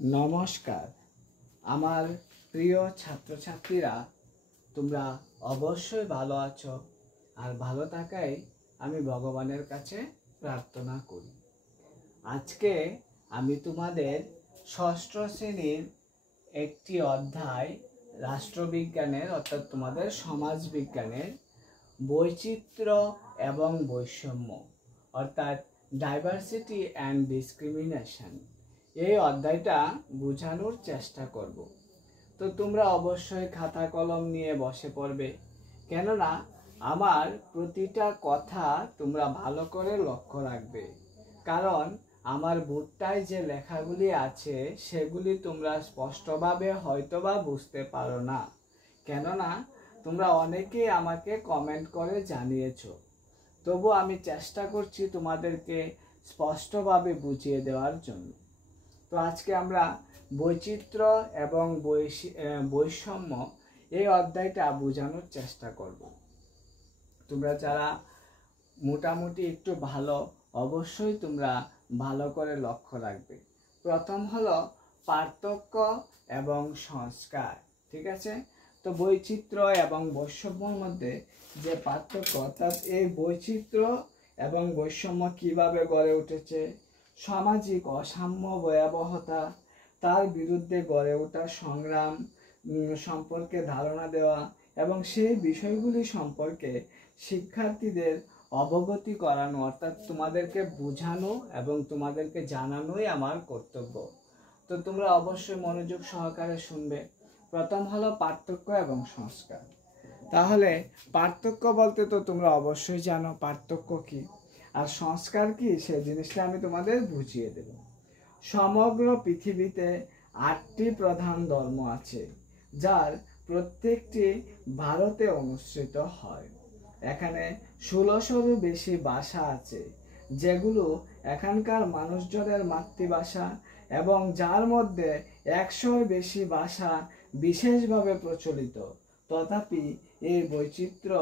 নমস্কার আমার প্রিয় ছাত্রছাত্রীরা, তোমরা অবশ্যই ভালো আছো। আর ভালো থাকাই আমি ভগবানের কাছে প্রার্থনা করি। আজকে আমি তোমাদের ষষ্ঠ শ্রেণীর একটি অধ্যায় রাষ্ট্রবিজ্ঞানের অর্থাৎ তোমাদের সমাজবিজ্ঞানের বৈচিত্র্য এবং বৈষম্য অর্থাৎ ডাইভার্সিটি অ্যান্ড ডিসক্রিমিনেশন এই অধ্যায়টা বোঝানোর চেষ্টা করব। তো তোমরা অবশ্যই খাতা কলম নিয়ে বসে পড়বে, কেননা আমার প্রতিটা কথা তোমরা ভালো করে লক্ষ্য রাখবে। কারণ আমার বোর্ডটায় যে লেখাগুলি আছে সেগুলি তোমরা স্পষ্টভাবে হয়তোবা বুঝতে পারো না, কেননা তোমরা অনেকেই আমাকে কমেন্ট করে জানিয়েছো। তবু আমি চেষ্টা করছি তোমাদেরকে স্পষ্টভাবে বুঝিয়ে দেওয়ার জন্য। তো আজকে আমরা বৈচিত্র্য এবং বৈষম্য এই অধ্যায়টা বোঝানোর চেষ্টা করব। তোমরা যারা মোটামুটি একটু ভালো, অবশ্যই তোমরা ভালো করে লক্ষ্য রাখবে। প্রথম হলো পার্থক্য এবং সংস্কার, ঠিক আছে? তো বৈচিত্র্য এবং বৈষম্যের মধ্যে যে পার্থক্য, অর্থাৎ এই বৈচিত্র্য এবং বৈষম্য কিভাবে গড়ে উঠেছে, সামাজিক অসাম্য ভয়াবহতা, তার বিরুদ্ধে গড়ে ওঠা সংগ্রাম সম্পর্কে ধারণা দেওয়া এবং সেই বিষয়গুলি সম্পর্কে শিক্ষার্থীদের অবগতি করানো, অর্থাৎ তোমাদেরকে বোঝানো এবং তোমাদেরকে জানানোই আমার কর্তব্য। তো তোমরা অবশ্যই মনোযোগ সহকারে শুনবে। প্রথম হলো পার্থক্য এবং সংস্কার। তাহলে পার্থক্য বলতে তো তোমরা অবশ্যই জানো পার্থক্য কি, আর সংস্কার কি সে জিনিসটা আমি তোমাদের বুঝিয়ে দেব। সমগ্র পৃথিবীতে 8টি প্রধান ধর্ম আছে, যার প্রত্যেকটি ভারতে অনুষ্ঠিত হয়। এখানে 16শোরও বেশি ভাষা আছে, যেগুলো এখানকার মানুষজনের মাতৃভাষা, এবং যার মধ্যে 100-র বেশি ভাষা বিশেষভাবে প্রচলিত। তথাপি এই বৈচিত্র্য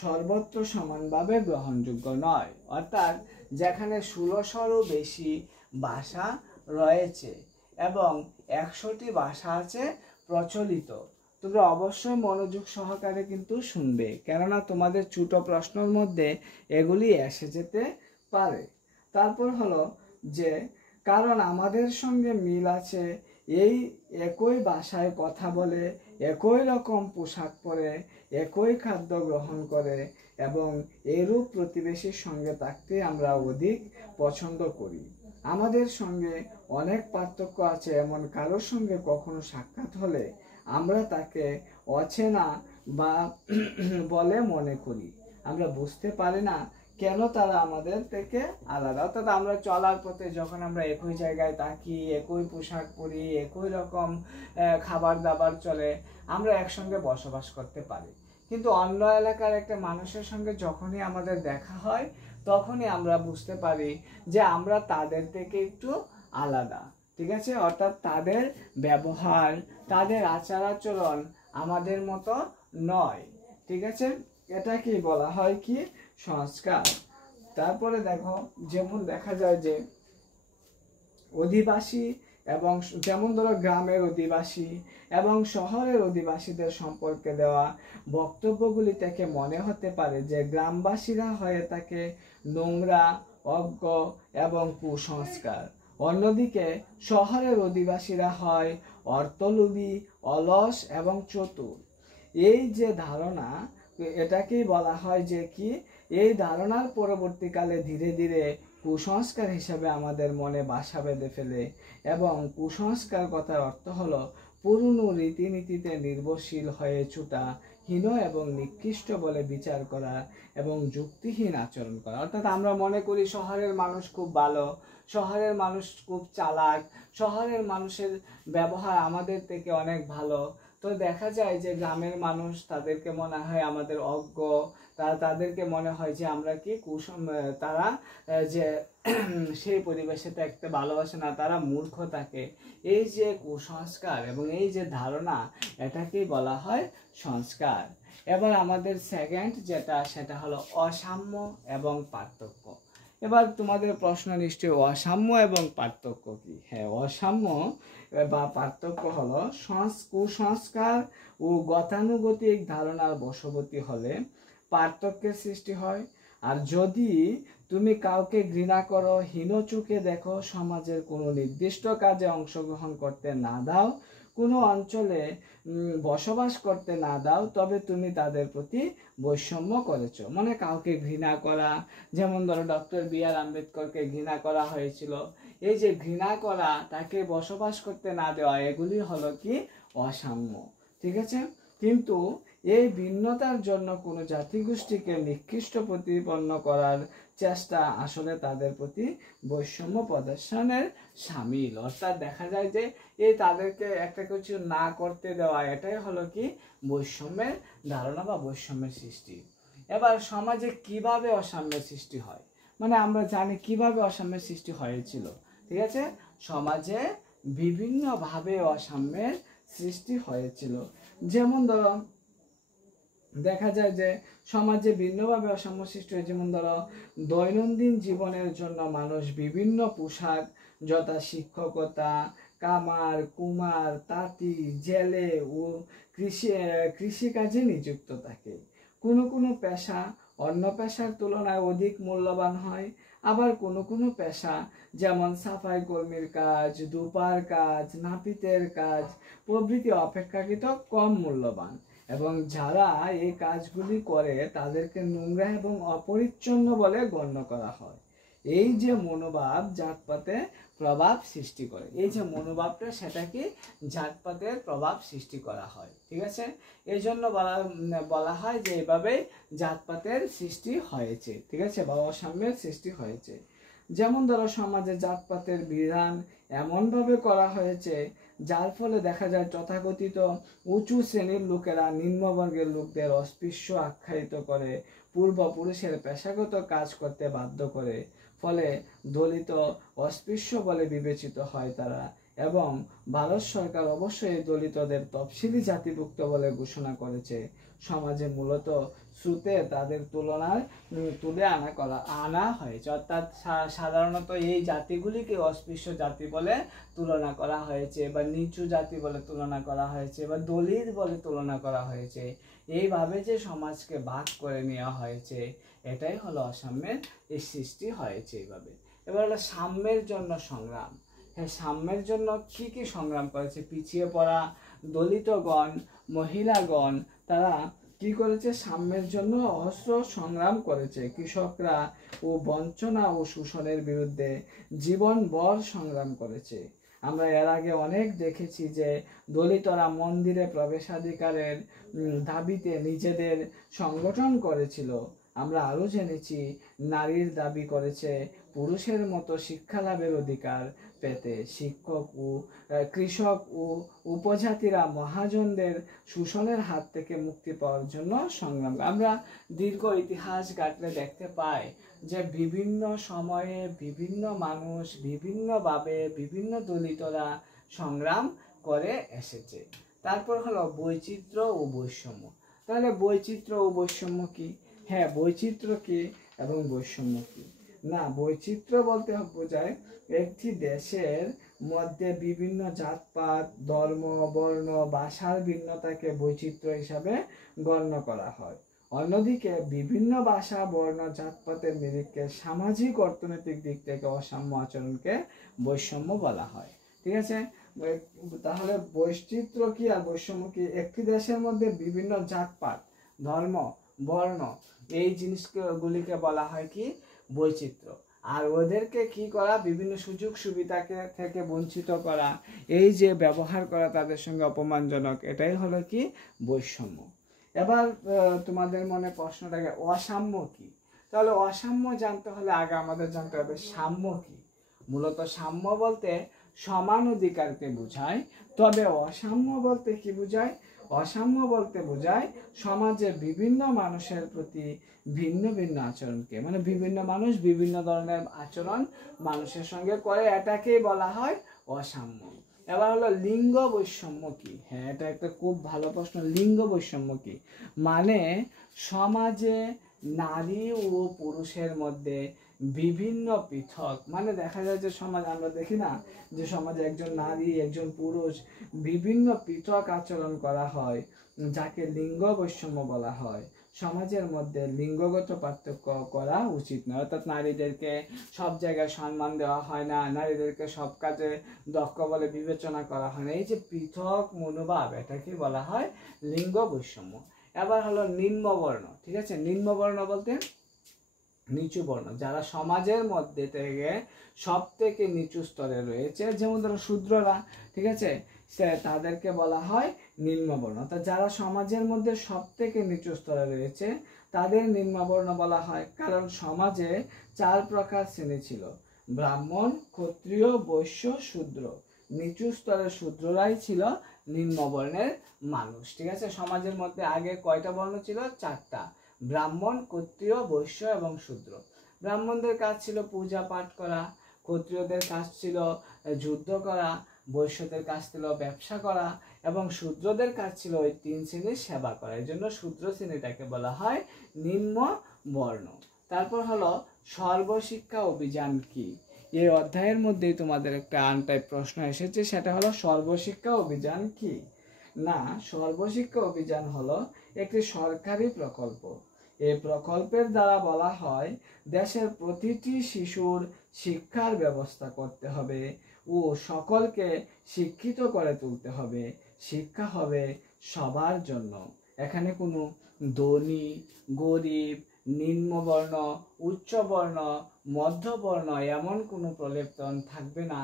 সর্বত্র সমানভাবে গ্রহণযোগ্য নয়, অর্থাৎ যেখানে 16শোরও বেশি ভাষা রয়েছে এবং 100টি ভাষা আছে প্রচলিত। তোমরা অবশ্যই মনোযোগ সহকারে কিন্তু শুনবে, কেননা তোমাদের ছোট প্রশ্নের মধ্যে এগুলি এসে যেতে পারে। তারপর হলো যে কারণ আমাদের সঙ্গে মিল আছে, এই একই ভাষায় কথা বলে, একই রকম পোশাক পরে, একই খাদ্য গ্রহণ করে এবং এরূপ প্রতিবেশীর সঙ্গে থাকতে আমরা অধিক পছন্দ করি। আমাদের সঙ্গে অনেক পার্থক্য আছে, এমন কারোর সঙ্গে কখনো সাক্ষাৎ হলে আমরা তাকে অচেনা বা বলে মনে করি। আমরা বুঝতে পারি না কেন তারা আমাদের থেকে আলাদা। অর্থাৎ আমরা চলার পথে যখন আমরা একই জায়গায় থাকি, একই পোশাক পরি, একই রকম খাবার দাবার চলে, আমরা একসঙ্গে বসবাস করতে পারি। কিন্তু অন্য এলাকার একটা মানুষের সঙ্গে যখনই আমাদের দেখা হয়, তখনই আমরা বুঝতে পারি যে আমরা তাদের থেকে একটু আলাদা, ঠিক আছে? অর্থাৎ তাদের ব্যবহার, তাদের আচার আচরণ আমাদের মতো নয়, ঠিক আছে? এটাকে বলা হয় কি? সংস্কার। তারপরে দেখো, যেমন দেখা যায় যে অধিবাসী এবং যেমন ধরো গ্রামের অধিবাসী এবং শহরের অধিবাসীদের সম্পর্কে দেওয়া বক্তব্যগুলি থেকে মনে হতে পারে যে গ্রামবাসীরা হয়ে থাকে নোংরা, অজ্ঞ এবং কুসংস্কার। অন্যদিকে শহরের অধিবাসীরা হয় অর্থলোভী, অলস এবং চতুর। এই যে ধারণা, এটাকেই বলা হয় যে কি, এই ধারণার পরবর্তীকালে ধীরে ধীরে কুসংস্কার হিসেবে আমাদের মনে বাসা বেঁধে ফেলে। এবং কুসংস্কার কথার অর্থ হলো পুরনো রীতিনীতিতে নির্ভরশীল হয়ে ছুটা, হীন এবং নিকৃষ্ট বলে বিচার করা এবং যুক্তিহীন আচরণ করা। অর্থাৎ আমরা মনে করি শহরের মানুষ খুব ভালো, শহরের মানুষ খুব চালাক, শহরের মানুষের ব্যবহার আমাদের থেকে অনেক ভালো। তো দেখা যায় যে গ্রামের মানুষ, তাদেরকে মনে হয় আমাদের অজ্ঞ, তাদেরকে মনে হয় যে আমরা কি তারা যে সেই পরিবেশে থাকতে ভালোবাসে না, তারা মূর্খ থাকে। এই যে কুসংস্কার এবং এই যে ধারণা, এটাকেই বলা হয় সংস্কার। এবার আমাদের সেকেন্ড যেটা, সেটা হলো অসাম্য এবং পার্থক্য। এবার তোমাদের প্রশ্ন নিশ্চয়ই অসাম্য এবং পার্থক্য কি? হ্যাঁ, অসাম্য বা পার্থক্য হলো কুসংস্কার ও গতানুগতিক ধারণার বশবর্তী হলে পার্থক্যের সৃষ্টি হয়। আর যদি তুমি কাউকে ঘৃণা করো, হীন চোখে দেখো, সমাজের কোনো নির্দিষ্ট কাজে অংশগ্রহণ করতে না দাও, কোনো অঞ্চলে বসবাস করতে না দাও, তবে তুমি তাদের প্রতি বৈষম্য করেছো। মানে কাউকে ঘৃণা করা, যেমন ধরো ডক্টর বি.আর. আম্বেদকরকে ঘৃণা করা হয়েছিল, এই যে ঘৃণা করা, তাকে বসবাস করতে না দেওয়া, এগুলি হলো কি অসাম্য। ঠিক আছে? কিন্তু এই ভিন্নতার জন্য কোনো জাতিগোষ্ঠীকে নিকৃষ্ট প্রতিপন্ন করার চেষ্টা আসলে তাদের প্রতি বৈষম্য প্রদর্শনের সামিল। অর্থাৎ দেখা যায় যে এই তাদেরকে একটা কিছু না করতে দেওয়া, এটাই হলো কি বৈষম্যের ধারণা বা বৈষম্যের সৃষ্টি। এবার সমাজে কিভাবে অসাম্যের সৃষ্টি হয়, মানে আমরা জানি কিভাবে অসাম্যের সৃষ্টি হয়েছিল। ঠিক আছে? সমাজে বিভিন্নভাবে অসাম্যের সৃষ্টি হয়েছিল। যেমন ধরো দেখা যায় যে সমাজে ভিন্নভাবে অসাম্য সৃষ্টি হয়। যেমন ধরো দৈনন্দিন জীবনের জন্য মানুষ বিভিন্ন পোশাক, যথা শিক্ষকতা, কামার, কুমার, তাঁতি, জেলে ও কৃষিকাজে নিযুক্ত থাকে। কোনো কোনো পেশা অন্য পেশার তুলনায় অধিক মূল্যবান হয়। আবার কোনো কোনো পেশা, যেমন সাফাই কর্মীর কাজ, ধূপার কাজ, নাপিতের কাজ প্রভৃতি অপেক্ষাকৃত কম মূল্যবান, এবং যারা এই কাজগুলি করে তাদেরকে নোংরা এবং অপরিচ্ছন্ন বলে গণ্য করা হয়। এই যে মনোভাব জাতপাতে প্রভাব সৃষ্টি করে, এই যে মনোভাবটা, সেটা কি জাতপাতের প্রভাব সৃষ্টি করা হয়। ঠিক আছে? এই জন্য বলা হয় যে এভাবে জাতপাতের সৃষ্টি হয়েছে। ঠিক আছে? বা অসাম্যের সৃষ্টি হয়েছে। যেমন ধরো সমাজে জাতপাতের বিধান এমনভাবে করা হয়েছে যার ফলে দেখা যায় তথাকথিত উঁচু শ্রেণীর লোকেরা নিম্নবর্গের লোকদের অস্পৃশ্য আখ্যায়িত করে, পূর্বপুরুষের পেশাগত কাজ করতে বাধ্য করে, ফলে দলিত অস্পৃশ্য বলে বিবেচিত হয় তারা। এবং ভারত সরকার অবশ্যই দলিতদের তফসিলি জাতিভুক্ত বলে ঘোষণা করেছে। সমাজে মূলত শ্রুতে তাদের তুলনায় তুলে আনা হয়েছে। অর্থাৎ সাধারণত এই জাতিগুলিকে অস্পৃশ্য জাতি বলে তুলনা করা হয়েছে, বা নিচু জাতি বলে তুলনা করা হয়েছে, বা দলিত বলে তুলনা করা হয়েছে। এইভাবে যে সমাজকে ভাগ করে নেওয়া হয়েছে, এটাই হলো অসাম্যের এই সৃষ্টি হয়েছে এইভাবে। এবার হলো সাম্যের জন্য সংগ্রাম। হ্যাঁ, সাম্যের জন্য কি কি সংগ্রাম করেছে? পিছিয়ে পড়া দলিতগণ, মহিলাগণ, তারা কি করেছে? সাম্যের জন্য অহস্র সংগ্রাম করেছে। কৃষকরা ও বঞ্চনা ও শোষণের বিরুদ্ধে জীবনভর সংগ্রাম করেছে। আমরা এর আগে অনেক দেখেছি যে দলিতরা মন্দিরে প্রবেশাধিকারের দাবিতে নিজেদের সংগঠন করেছিল। আমরা আরো জেনেছি নারীর দাবি করেছে পুরুষের মতো শিক্ষা লাভের অধিকার পেতে। শিক্ষক ও কৃষক ও উপজাতিরা মহাজনদের শোষণের হাত থেকে মুক্তি পাওয়ার জন্য সংগ্রাম। আমরা দীর্ঘ ইতিহাস ঘাটলে দেখতে পাই যে বিভিন্ন সময়ে বিভিন্ন মানুষ বিভিন্নভাবে বিভিন্ন দলিতরা সংগ্রাম করে এসেছে। তারপর হলো বৈচিত্র্য ও বৈষম্য। তাহলে বৈচিত্র্য ও বৈষম্য কি? হ্যাঁ, বৈচিত্র্য কি এবং বৈষম্য কি? না, বৈচিত্র্য বলতে বোঝায় একটি দেশের মধ্যে বিভিন্ন জাতপাত, ধর্ম, বর্ণ, ভাষার ভিন্নতাকে বৈচিত্র্য হিসাবে গণ্য করা হয়। অন্যদিকে বিভিন্ন ভাষা, বর্ণ, জাতপাতের নিরিখে সামাজিক অর্থনৈতিক দিক থেকে অসাম্য আচরণকে বৈষম্য বলা হয়। ঠিক আছে? তাহলে বৈচিত্র্য কি আর বৈষম্য কি? একটি দেশের মধ্যে বিভিন্ন জাতপাত, ধর্ম, বর্ণ, এই জিনিসগুলিকে বলা হয় কি বৈচিত্র্য। আর ওদেরকে কি করা? বিভিন্ন সুযোগ সুবিধাকে থেকে বঞ্চিত করা, এই যে ব্যবহার করা তাদের সঙ্গে অপমানজনক, এটাই হলো কি বৈষম্য। এবার তোমাদের মনে প্রশ্নটাকে অসাম্য কি? তাহলে অসাম্য জানতে হলে আগে আমাদের জানতে হবে সাম্য কি। মূলত সাম্য বলতে সমান অধিকারকে বোঝায়। তবে অসাম্য বলতে কি বোঝায়? অসাম্য বলতে বোঝায় সমাজে বিভিন্ন মানুষের প্রতি ভিন্ন ভিন্ন আচরণকে, মানে বিভিন্ন মানুষ বিভিন্ন ধরনের আচরণ মানুষের সঙ্গে করে, এটাকেই বলা হয় অসাম্য। এবার হলো লিঙ্গ বৈষম্য কি? হ্যাঁ, এটা একটা খুব ভালো প্রশ্ন। লিঙ্গ বৈষম্য কি? মানে সমাজে নারী ও পুরুষের মধ্যে বিভিন্ন পৃথক, মানে দেখা যায় যে সমাজ, আমরা দেখি না যে সমাজে একজন নারী একজন পুরুষ বিভিন্ন পৃথক আচরণ করা হয়, যাকে লিঙ্গ বৈষম্য বলা হয়। সমাজের মধ্যে লিঙ্গগত পার্থক্য করা উচিত নয়, অর্থাৎ নারীদেরকে সব জায়গায় সম্মান দেওয়া হয় না, নারীদেরকে সব কাজে দক্ষ বলে বিবেচনা করা হয় না। এই যে পৃথক মনোভাব, এটাকে বলা হয় লিঙ্গ বৈষম্য। এবার হলো নিম্নবর্ণ, ঠিক আছে। নিম্নবর্ণ বলতে নিচু বর্ণ, যারা সমাজের মধ্যে থেকে সব থেকে নিচু স্তরে রয়েছে, যেমন ধরো শূদ্ররা, ঠিক আছে, তাদেরকে বলা হয় নিম্নবর্ণ। অর্থাৎ যারা সমাজের মধ্যে সব থেকে নিচু স্তরে রয়েছে তাদের নিম্নবর্ণ বলা হয়। কারণ সমাজে 4 প্রকার শ্রেণী ছিল: ব্রাহ্মণ, ক্ষত্রিয়, বৈশ্য, শূদ্র। নিচু স্তরের শূদ্ররাই ছিল নিম্নবর্ণের মানুষ, ঠিক আছে। সমাজের মধ্যে আগে কয়টা বর্ণ ছিল? 4টা: ব্রাহ্মণ, ক্ষত্রিয়, বৈশ্য এবং শূদ্র। ব্রাহ্মণদের কাজ ছিল পূজা পাঠ করা, ক্ষত্রিয়দের কাজ ছিল যুদ্ধ করা, বৈশ্যদের কাজ ছিল ব্যবসা করা এবং শূদ্রদের কাজ ছিল ওই 3 শ্রেণীর সেবা করা। এই জন্য শূদ্র শ্রেণীটাকে বলা হয় নিম্ন বর্ণ। তারপর হলো সর্বশিক্ষা অভিযান কি? এই অধ্যায়ের মধ্যেই তোমাদের একটা আনটাইপ প্রশ্ন এসেছে, সেটা হলো সর্বশিক্ষা অভিযান কি? না, সর্বশিক্ষা অভিযান হলো একটি সরকারি প্রকল্প। এই প্রকল্পের দ্বারা বলা হয় দেশের প্রতিটি শিশুর শিক্ষার ব্যবস্থা করতে হবে ও সকলকে শিক্ষিত করে তুলতে হবে। শিক্ষা হবে সবার জন্য। এখানে কোনো ধনী, গরিব, নিম্নবর্ণ, উচ্চবর্ণ, মধ্যবর্ণ এমন কোনো প্রলেপন থাকবে না।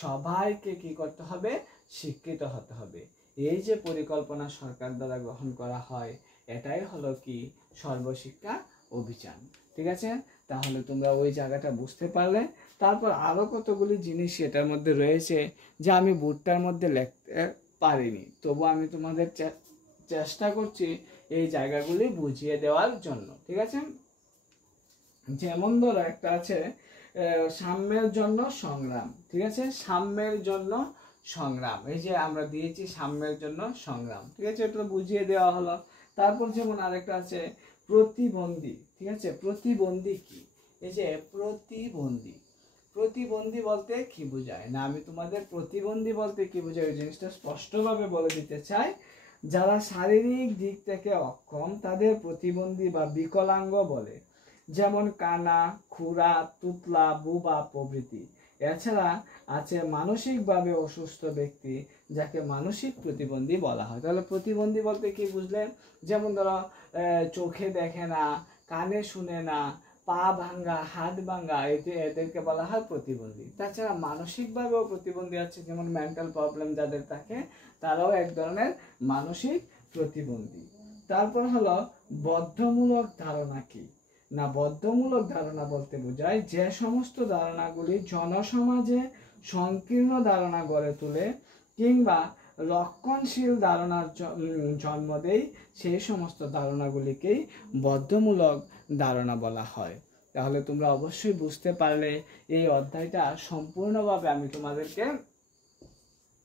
সবাইকে কি করতে হবে? শিক্ষিত হতে হবে। এই যে পরিকল্পনা সরকার দ্বারা গ্রহণ করা হয়, এটাই হলো কি? সর্বশিক্ষা অভিযান, ঠিক আছে। তাহলে তোমরা ওই জায়গাটা বুঝতে পারলে। তারপর আরো কতগুলি জিনিস এটার মধ্যে রয়েছে যা আমি বোর্ডটার মধ্যে লিখতে পারিনি, তবু আমি তোমাদের চেষ্টা করছি এই জায়গাগুলি বুঝিয়ে দেওয়ার জন্য, ঠিক আছে। যেমন ধরো একটা আছে সাম্যের জন্য সংগ্রাম, ঠিক আছে। সাম্যের জন্য সংগ্রাম, এই যে আমরা দিয়েছি সাম্যের জন্য সংগ্রাম, ঠিক আছে, এটা বুঝিয়ে দেওয়া হলো। তারপর যেমন আরেকটা আছে প্রতিবন্ধী, ঠিক আছে। প্রতিবন্ধী কি? এই যে প্রতিবন্ধী, প্রতিবন্ধী বলতে কি বোঝায়? না, আমি তোমাদের প্রতিবন্ধী বলতে কি বোঝায় ওই জিনিসটা স্পষ্টভাবে বলে দিতে চাই। যারা শারীরিক দিক থেকে অক্ষম তাদের প্রতিবন্ধী বা বিকলাঙ্গ বলে, যেমন কানা, খুরা, তুতলা, বুবা প্রভৃতি। এছাড়া আছে মানসিকভাবে অসুস্থ ব্যক্তি, যাকে মানসিক প্রতিবন্ধী বলা হয়। তাহলে প্রতিবন্ধী বলতে কি বুঝলেন? যেমন ধরো চোখে দেখে না, কানে শুনে না, পা ভাঙ্গা, হাত ভাঙ্গা, এদেরকে বলা হয় প্রতিবন্ধী। তাছাড়া মানসিকভাবেও প্রতিবন্ধী আছে, যেমন মেন্টাল প্রবলেম যাদের থাকে, তারাও এক ধরনের মানসিক প্রতিবন্ধী। তারপর হলো বদ্ধমূলক ধারণা কি? না, বদ্ধমূলক ধারণা বলতে বোঝায় যে সমস্ত ধারণাগুলি জনসমাজে সংকীর্ণ ধারণা গড়ে তোলে কিংবা রক্ষণশীল ধারণার জন্ম দেয়, সেই সমস্ত ধারণাগুলিকেই বদ্ধমূলক ধারণা বলা হয়। তাহলে তোমরা অবশ্যই বুঝতে পারলে এই অধ্যায়টা সম্পূর্ণভাবে আমি তোমাদেরকে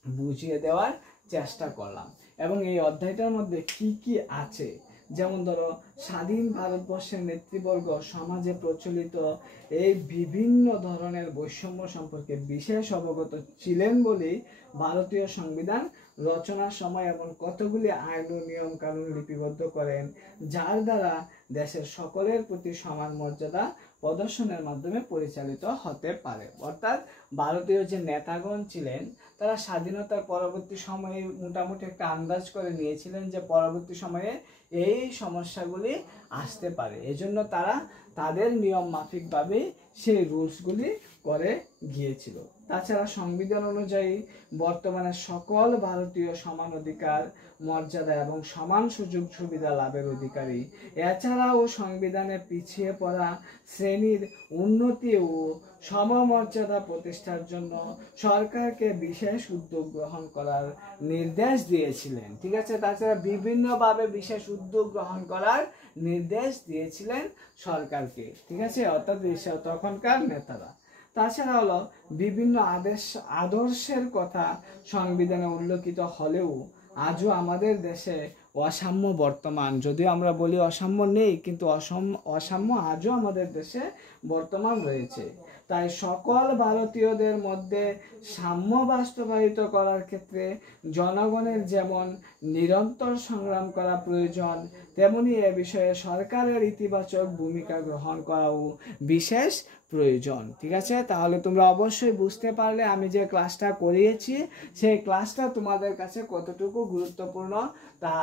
বুঝিয়ে দেওয়ার চেষ্টা করলাম। এবং এই অধ্যায়টার মধ্যে কি কি আছে, যেমন ধরো স্বাধীন ভারতবর্ষের নেতৃবর্গ সমাজে প্রচলিত এই বিভিন্ন ধরনের বৈষম্য সম্পর্কে বিশেষ অবগত ছিলেন বলেই ভারতীয় সংবিধান রচনার সময় এমন কতগুলি আইন ও নিয়ম কানুন লিপিবদ্ধ করেন, যার দ্বারা দেশের সকলের প্রতি সমান মর্যাদা প্রদর্শনের মাধ্যমে পরিচালিত হতে পারে। অর্থাৎ ভারতীয় যে নেতাগণ ছিলেন, তারা স্বাধীনতার পরবর্তী সময়ে মোটামুটি একটা আন্দাজ করে নিয়েছিলেন যে পরবর্তী সময়ে এই সমস্যাগুলি আসতে পারে, এজন্য তারা তাদের নিয়ম মাফিকভাবে সেই রুলসগুলি করে গিয়েছিল। তাছাড়া সংবিধান অনুযায়ী বর্তমানে সকল ভারতীয় সমান অধিকার, মর্যাদা এবং সমান সুযোগ সুবিধা লাভের অধিকারী। এছাড়াও সংবিধানে পিছিয়ে পড়া শ্রেণীর উন্নতি ও সমমর্যাদা প্রতিষ্ঠার জন্য সরকারকে বিশেষ উদ্যোগ গ্রহণ করার নির্দেশ দিয়েছিলেন, ঠিক আছে। তাছাড়া বিভিন্নভাবে বিশেষ উদ্যোগ গ্রহণ করার নির্দেশ দিয়েছিলেন সরকারকে, ঠিক আছে, অর্থাৎ তখনকার নেতারা। তাছাড়া হলো বিভিন্ন আদর্শের কথা সংবিধানে উল্লেখিত হলেও আজও আমাদের দেশে অসাম্য বর্তমান, যদিও আমরা বলি অসাম্য নেই, কিন্তু অসাম্য আজও আমাদের দেশে বর্তমান রয়েছে। তাই সকল ভারতীয়দের মধ্যে সাম্য বাস্তবায়িত করার ক্ষেত্রে জনগণের যেমন নিরন্তর সংগ্রাম করা প্রয়োজন, তেমনি এ বিষয়ে সরকারের ইতিবাচক ভূমিকা গ্রহণ করাও বিশেষ প্রয়োজন। ঠিক আছে, তাহলে তোমরা অবশ্যই বুঝতে পারলে আমি যে ক্লাসটা করিয়েছি সেই ক্লাসটা তোমাদের কাছে কতটুকু গুরুত্বপূর্ণ তা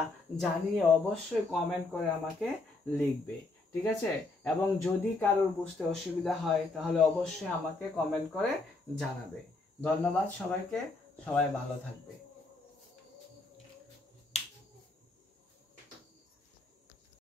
জানিয়ে অবশ্যই কমেন্ট করে আমাকে লিখবে। ঠিক আছে, এবং যদি কারোর বুঝতে অসুবিধা হয় তাহলে অবশ্যই আমাকে কমেন্ট করে জানাবে। ধন্যবাদ সবাইকে, সবাই ভালো থাকবে।